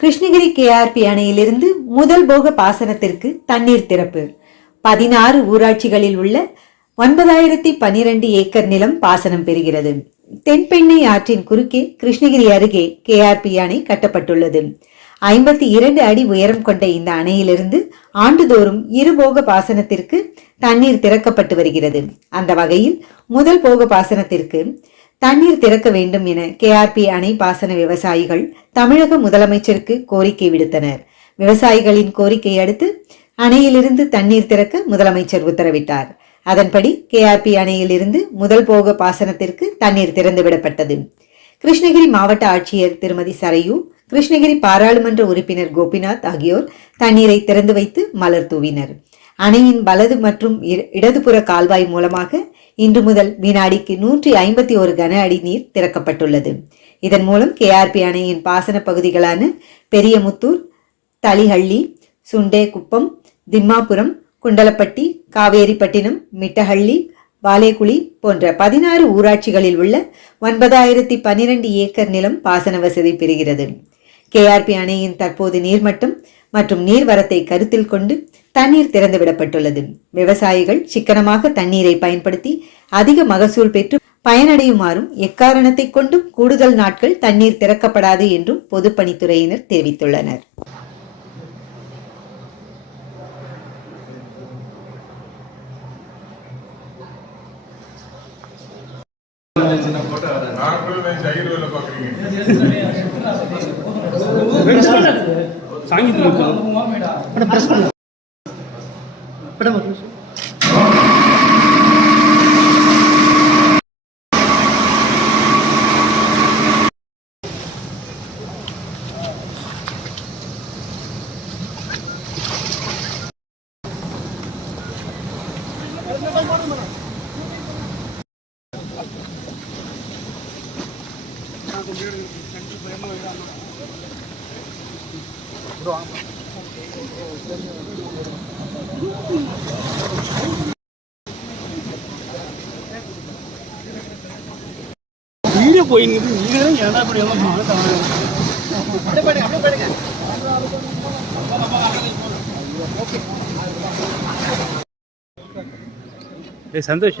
Krishnagiri KRP அணையிலிருந்து முதல் போக பாசனத்திற்கு தண்ணீர் திறப்பு. பதினாறு ஊராட்சிகளில் உள்ள ஒன்பதாயிரத்தி பனிரெண்டு ஏக்கர் நிலம் பாசனம் பெறுகிறது. தென்பெண்ணை ஆற்றின் குறுக்கே கிருஷ்ணகிரி அருகே கேஆர்பி அணை கட்டப்பட்டுள்ளது. ஐம்பத்தி இரண்டு அடி உயரம் கொண்ட இந்த அணையிலிருந்து ஆண்டுதோறும் இருபோக பாசனத்திற்கு தண்ணீர் திறக்கப்பட்டு வருகிறது. அந்த வகையில் முதல் போக பாசனத்திற்கு தண்ணீர் திறக்க வேண்டும் என கேஆர்பி அணை பாசன விவசாயிகள் தமிழக முதலமைச்சருக்கு கோரிக்கை விடுத்தனர். விவசாயிகளின் கோரிக்கை அடுத்து அணையிலிருந்து தண்ணீர் திறக்க முதலமைச்சர் உத்தரவிட்டார். அதன்படி கேஆர்பி அணையிலிருந்து முதல் போக பாசனத்திற்கு தண்ணீர் திறந்துவிடப்பட்டது கிருஷ்ணகிரி மாவட்ட ஆட்சியர் திருமதி சரையு கிருஷ்ணகிரி பாராளுமன்ற உறுப்பினர் கோபிநாத் ஆகியோர் தண்ணீரை திறந்து வைத்து மலர் தூவினர். அணையின் வலது மற்றும் இடதுபுற கால்வாய் மூலமாக இன்று முதல் வினாடிக்கு நூற்றி ஐம்பத்தி ஒரு கன அடி நீர் திறக்கப்பட்டுள்ளது. இதன் மூலம் கேஆர்பி அணையின் பாசன பகுதிகளான பெரியமுத்தூர் தளிஹள்ளி சுண்டேகுப்பம் திம்மாபுரம் குண்டலப்பட்டி காவேரிப்பட்டினம் மிட்டஹள்ளி வாலேகுளி போன்ற பதினாறு ஊராட்சிகளில் உள்ள ஒன்பதாயிரத்தி பன்னிரண்டு ஏக்கர் நிலம் பாசன வசதி பெறுகிறது. கேஆர்பி அணையின் தற்போது நீர்மட்டம் மற்றும் நீர்வரத்தை கருத்தில் கொண்டு தண்ணீர் திறந்துவிடப்பட்டுள்ளது. விவசாயிகள் சிக்கனமாக தண்ணீரை பயன்படுத்தி அதிக மகசூல் பெற்று பயனடையுமாறும் எக்காரணத்தை கொண்டும் கூடுதல் நாட்கள் தண்ணீர் திறக்கப்படாது என்றும் பொதுப்பணித்துறையினர் தெரிவித்துள்ளனர். நான் கூட நினைச்சேன் ஐயர் வேலை பார்க்குறீங்க வீடியோ போயின்னு நீங்க தான் ஏன்டா இப்படி எல்லாம் ஏய் சந்தோஷ்.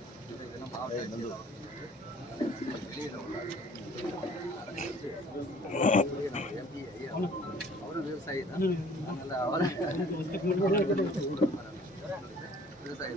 ಅವರ ವ್ಯವಸಾಯಿ ಅವರ ವ್ಯವಸಾಯ